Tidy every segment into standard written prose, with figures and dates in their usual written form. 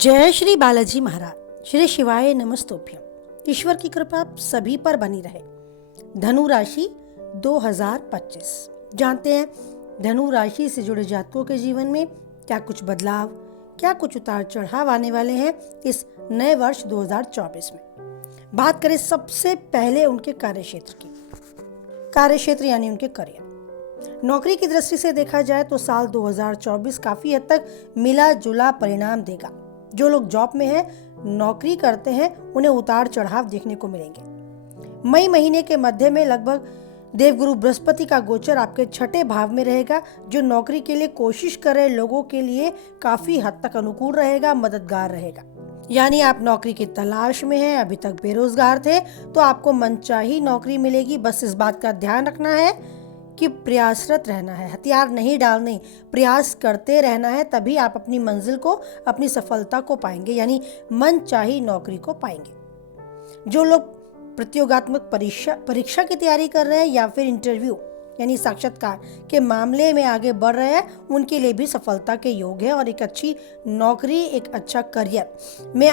जय श्री बालाजी महाराज। श्री शिवाय नमस्तोभ्यम। ईश्वर की कृपा आप सभी पर बनी रहे। धनु राशि 2025 जानते हैं धनु राशि से जुड़े जातकों के जीवन में क्या कुछ बदलाव, क्या कुछ उतार चढ़ाव आने वाले हैं इस नए वर्ष 2024 में। बात करें सबसे पहले उनके कार्यक्षेत्र की। कार्यक्षेत्र यानी उनके करियर। नौकरी की दृष्टि से देखा जाए तो साल 2024 काफी हद तक मिला जुला परिणाम देगा। जो लोग जॉब में हैं, नौकरी करते हैं, उन्हें उतार चढ़ाव देखने को मिलेंगे। मई महीने के मध्य में लगभग देवगुरु बृहस्पति का गोचर आपके छठे भाव में रहेगा, जो नौकरी के लिए कोशिश कर रहे लोगों के लिए काफी हद तक अनुकूल रहेगा, मददगार रहेगा। यानी आप नौकरी की तलाश में हैं, अभी तक बेरोजगार थे तो आपको मनचाही नौकरी मिलेगी। बस इस बात का ध्यान रखना है कि प्रयासरत रहना है, हथियार नहीं डालने, प्रयास करते रहना है, तभी आप अपनी मंजिल को, अपनी सफलता को पाएंगे, यानी मनचाही नौकरी को पाएंगे। जो लोग प्रतियोगात्मक परीक्षा की तैयारी कर रहे हैं या फिर इंटरव्यू यानी साक्षात्कार के मामले में आगे बढ़ रहे हैं, उनके लिए भी सफलता के योग है और एक अच्छी नौकरी, एक अच्छा करियर में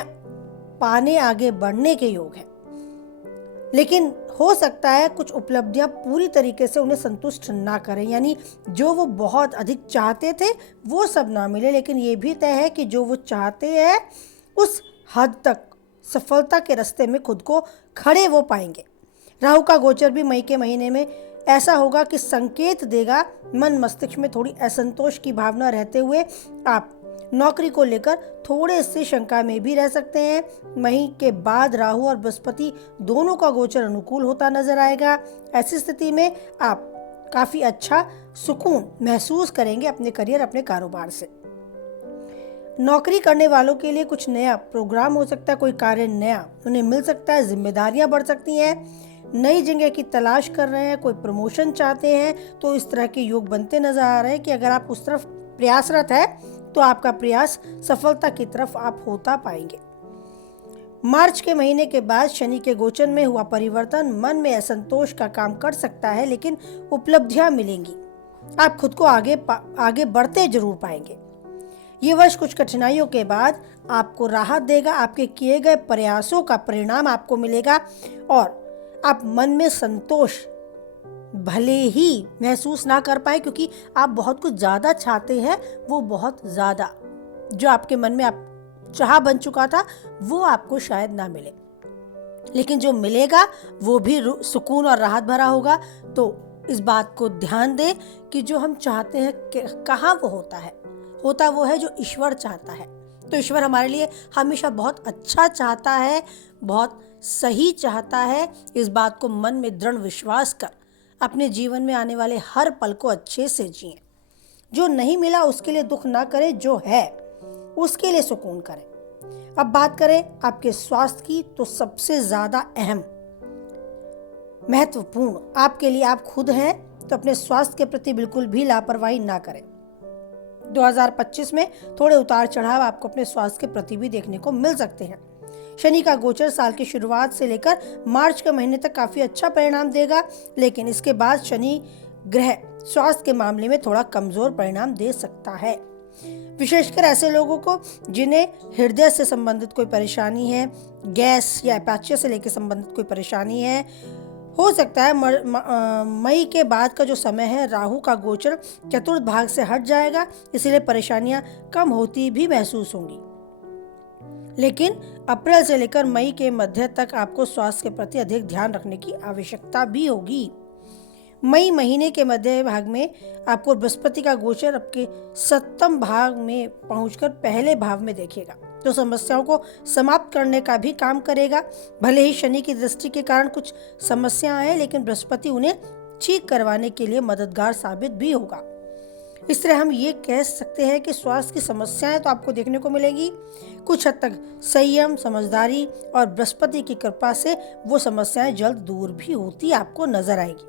पाने, आगे बढ़ने के योग है। लेकिन हो सकता है कुछ उपलब्धियां पूरी तरीके से उन्हें संतुष्ट ना करें, यानी जो वो बहुत अधिक चाहते थे वो सब ना मिले। लेकिन ये भी तय है कि जो वो चाहते हैं उस हद तक सफलता के रास्ते में खुद को खड़े वो पाएंगे। राहु का गोचर भी मई के महीने में ऐसा होगा कि संकेत देगा। मन मस्तिष्क में थोड़ी असंतोष की भावना रहते हुए आप नौकरी को लेकर थोड़े से शंका में भी रह सकते हैं। मई के बाद राहु और बृहस्पति दोनों का गोचर अनुकूल होता नजर आएगा। ऐसी स्थिति में आप काफी अच्छा सुकून महसूस करेंगे अपने करियर, अपने कारोबार से। नौकरी करने वालों के लिए कुछ नया प्रोग्राम हो सकता है, कोई कार्य नया उन्हें मिल सकता है, जिम्मेदारियां बढ़ सकती हैं। नई जगह की तलाश कर रहे हैं, कोई प्रमोशन चाहते हैं, तो इस तरह के योग बनते नजर आ रहे हैं कि अगर आप उस तरफ प्रयासरत है तो आपका प्रयास सफलता की तरफ आप होता पाएंगे। मार्च के महीने के बाद शनि के गोचर में हुआ परिवर्तन मन में असंतोष का काम कर सकता है, लेकिन उपलब्धियां मिलेंगी। आप खुद को आगे बढ़ते जरूर पाएंगे। ये वर्ष कुछ कठिनाइयों के बाद आपको राहत देगा। आपके किए गए प्रयासों का परिणाम आपको मिलेगा और आप मन में संतोष भले ही महसूस ना कर पाए, क्योंकि आप बहुत कुछ ज्यादा चाहते हैं, वो बहुत ज्यादा जो आपके मन में आप चाह बन चुका था वो आपको शायद ना मिले, लेकिन जो मिलेगा वो भी सुकून और राहत भरा होगा। तो इस बात को ध्यान दें कि जो हम चाहते हैं कहाँ वो होता वो है जो ईश्वर चाहता है। तो ईश्वर हमारे लिए हमेशा बहुत अच्छा चाहता है, बहुत सही चाहता है। इस बात को मन में दृढ़ विश्वास कर अपने जीवन में आने वाले हर पल को अच्छे से जिएं। जो नहीं मिला उसके लिए दुख ना करें, जो है उसके लिए सुकून करें। अब बात करें आपके स्वास्थ्य की, तो सबसे ज्यादा अहम, महत्वपूर्ण आपके लिए आप खुद हैं, तो अपने स्वास्थ्य के प्रति बिल्कुल भी लापरवाही ना करें। 2025 में थोड़े उतार चढ़ाव आपको अपने स्वास्थ्य के प्रति भी देखने को मिल सकते हैं। शनि का गोचर साल की शुरुआत से लेकर मार्च के महीने तक काफी अच्छा परिणाम देगा, लेकिन इसके बाद शनि ग्रह स्वास्थ्य के मामले में थोड़ा कमजोर परिणाम दे सकता है। विशेषकर ऐसे लोगों को जिन्हें हृदय से संबंधित कोई परेशानी है, गैस या अपाचे से लेकर संबंधित कोई परेशानी है। हो सकता है मई के बाद का जो समय है, राहु का गोचर चतुर्थ भाग से हट जाएगा, इसीलिए परेशानियां कम होती भी महसूस होंगी। लेकिन अप्रैल से लेकर मई के मध्य तक आपको स्वास्थ्य के प्रति अधिक ध्यान रखने की आवश्यकता भी होगी। मई महीने के मध्य भाग में आपको बृहस्पति का गोचर आपके सप्तम भाग में पहुंचकर पहले भाव में देखेगा, तो समस्याओं को समाप्त करने का भी काम करेगा। भले ही शनि की दृष्टि के कारण कुछ समस्याएं आए, लेकिन बृहस्पति उन्हें ठीक करवाने के लिए मददगार साबित भी होगा। इस तरह हम ये कह सकते हैं कि स्वास्थ्य की समस्याएं तो आपको देखने को मिलेगी। कुछ हद तक संयम, समझदारी और बृहस्पति की कृपा से वो समस्याएं जल्द दूर भी होती आपको नजर आएगी।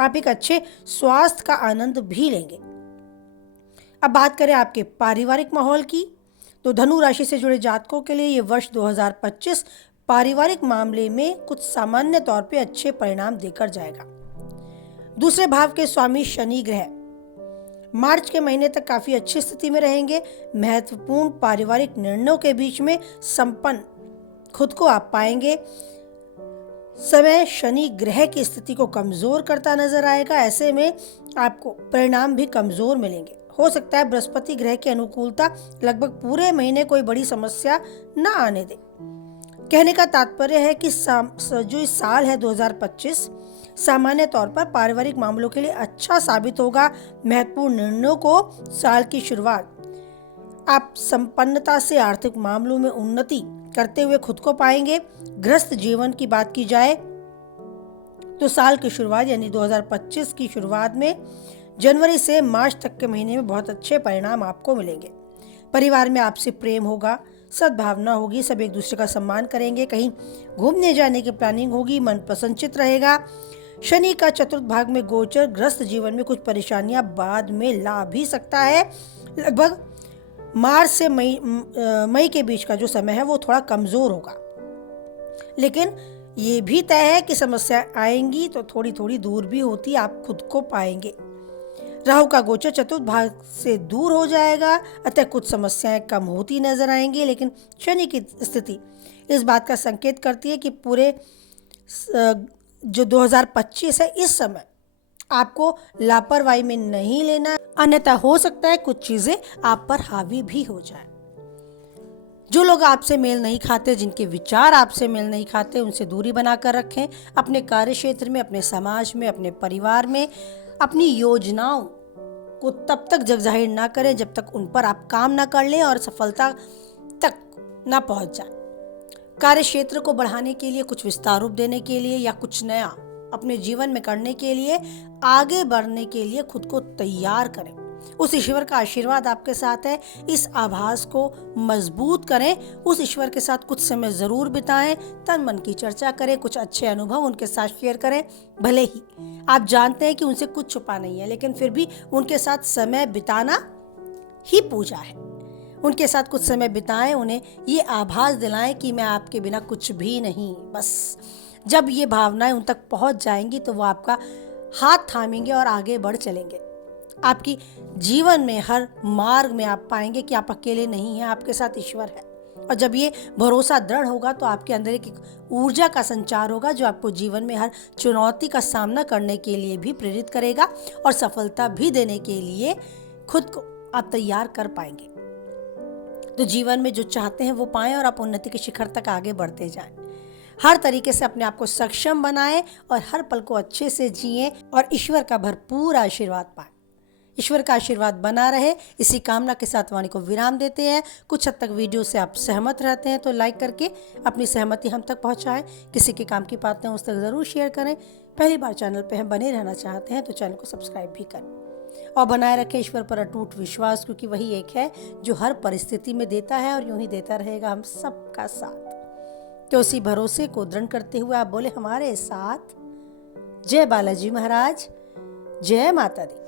आप एक अच्छे स्वास्थ्य का आनंद भी लेंगे। अब बात करें आपके पारिवारिक माहौल की, तो धनु राशि से जुड़े जातकों के लिए ये वर्ष 2025 पारिवारिक मामले में कुछ सामान्य तौर पे अच्छे परिणाम देकर जाएगा। दूसरे भाव के स्वामी शनि ग्रह मार्च के महीने तक काफ़ी अच्छी स्थिति में रहेंगे। महत्वपूर्ण पारिवारिक निर्णयों के बीच में संपन्न खुद को आप पाएंगे। समय शनि ग्रह की स्थिति को कमज़ोर करता नजर आएगा। ऐसे में आपको परिणाम भी कमज़ोर मिलेंगे। हो सकता है बृहस्पति ग्रह की अनुकूलता लगभग पूरे महीने कोई बड़ी समस्या न आने दे। कहने का तात्पर्य है कि जो इस साल है 2025 सामान्य तौर पर पारिवारिक मामलों के लिए अच्छा साबित होगा। महत्वपूर्ण निर्णयों को साल की शुरुआत आप संपन्नता से आर्थिक मामलों में उन्नति करते हुए खुद को पाएंगे। गृहस्थ जीवन की बात की जाए तो साल की शुरुआत यानी 2025 की शुरुआत में जनवरी से मार्च तक के महीने में बहुत अच्छे परिणाम आपको मिलेंगे। परिवार में आपसी प्रेम होगा, सद्भावना होगी, सब एक दूसरे का सम्मान करेंगे। कहीं घूमने जाने की प्लानिंग होगी, मन प्रसन्नचित रहेगा। शनि का चतुर्थ भाग में गोचर गृहस्थ जीवन में कुछ परेशानियां बाद में ला भी सकता है। लगभग मार्च से मई के बीच का जो समय है वो थोड़ा कमज़ोर होगा, लेकिन ये भी तय है कि समस्या आएंगी तो थोड़ी थोड़ी दूर भी होती आप खुद को पाएंगे। राहु का गोचर चतुर्थ भाग से दूर हो जाएगा, अतः कुछ समस्याएं कम होती नजर आएंगी। लेकिन शनि की स्थिति इस बात का संकेत करती है कि पूरे जो 2025 है इस समय आपको लापरवाही में नहीं लेना, अन्यथा हो सकता है कुछ चीजें आप पर हावी भी हो जाए। जो लोग आपसे मेल नहीं खाते, जिनके विचार आपसे मेल नहीं खाते, उनसे दूरी बनाकर रखें। अपने कार्य क्षेत्र में, अपने समाज में, अपने परिवार में अपनी योजनाओं को तब तक जग जाहिर ना करें जब तक उन पर आप काम ना कर लें और सफलता तक ना पहुंच जाए। कार्य क्षेत्र को बढ़ाने के लिए, कुछ विस्तार रूप देने के लिए या कुछ नया अपने जीवन में करने के लिए, आगे बढ़ने के लिए खुद को तैयार करें। उस ईश्वर का आशीर्वाद आपके साथ है। इस आभास को मजबूत करें। उस ईश्वर के साथ कुछ समय जरूर बिताएं, तन मन की चर्चा करें, कुछ अच्छे अनुभव उनके साथ शेयर करें। भले ही आप जानते हैं कि उनसे कुछ छुपा नहीं है, लेकिन फिर भी उनके साथ समय बिताना ही पूजा है। उनके साथ कुछ समय बिताएं, उन्हें ये आभास दिलाएं कि मैं आपके बिना कुछ भी नहीं। बस जब ये भावनाएं उन तक पहुंच जाएंगी तो वो आपका हाथ थामेंगे और आगे बढ़ चलेंगे। आपकी जीवन में हर मार्ग में आप पाएंगे कि आप अकेले नहीं हैं, आपके साथ ईश्वर है। और जब ये भरोसा दृढ़ होगा तो आपके अंदर एक ऊर्जा का संचार होगा जो आपको जीवन में हर चुनौती का सामना करने के लिए भी प्रेरित करेगा और सफलता भी देने के लिए खुद को आप तैयार कर पाएंगे। तो जीवन में जो चाहते हैं वो पाएं और आप उन्नति के शिखर तक आगे बढ़ते जाएं। हर तरीके से अपने आप को सक्षम बनाएं और हर पल को अच्छे से जिएं और ईश्वर का भरपूर आशीर्वाद पाएं। ईश्वर का आशीर्वाद बना रहे, इसी कामना के साथ वाणी को विराम देते हैं। कुछ हद तक वीडियो से आप सहमत रहते हैं तो लाइक करके अपनी सहमति हम तक पहुंचाएं। किसी के काम की बातें उस तक ज़रूर शेयर करें। पहली बार चैनल पे हम बने रहना चाहते हैं तो चैनल को सब्सक्राइब भी करें और बनाए रखें ईश्वर पर अटूट विश्वास, क्योंकि वही एक है जो हर परिस्थिति में देता है और यूं ही देता रहेगा हम सबका साथ। तो उसी भरोसे को दृढ़ करते हुए आप बोले हमारे साथ। जय बालाजी महाराज, जय माता दी।